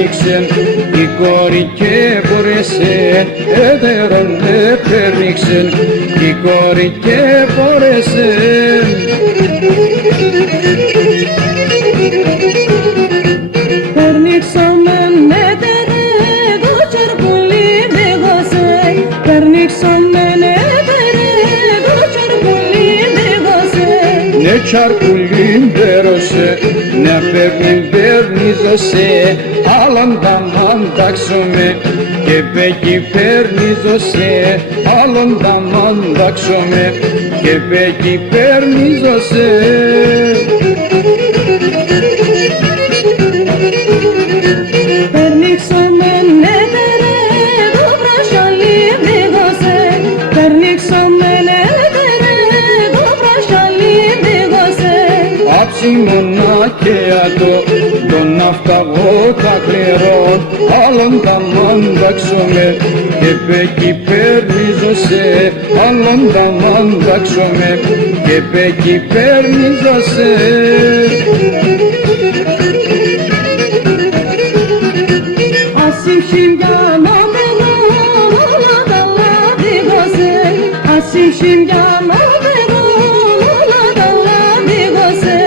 πέρνιξεν η κόρη και πόρεσε, έδερον πέρνιξεν η κόρη και πόρεσε. Περνίξομεν έτερε το τσαρπουλί δίγωσε, περνίξομεν έτερε το τσαρπουλί δίγωσε. Ναι τσαρπουλίν πέρωσε, ναι περνίζωσε, άλλον τα μαντάξουμε και πέκει περνίζωσε, άλλον τα μαντάξουμε και πέκει περνίζωσε. Περνίξομεν έτερε το βρασιαλί δίγωσε, περνίξομεν έτερε το βρασιαλί δίγωσε. Αψιμονά και ατό, τον ναυκαγό τα κληρών, άλλον τα μαντάξουμε και πέκει περνίζωσε, άλλον τα μαντάξουμε και πέκει περνίζωσε. Ασύχημιανό μερό, όλα τα λάδι γωσε, ασύχημιανό μερό, όλα τα λάδι γωσε.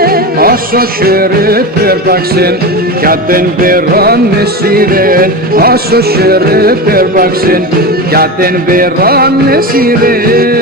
Άσο χέρε περπάξεν κι ατεν περάνε σειρέν, άσο χέρε περπάξεν κι ατεν περάνε σειρέν.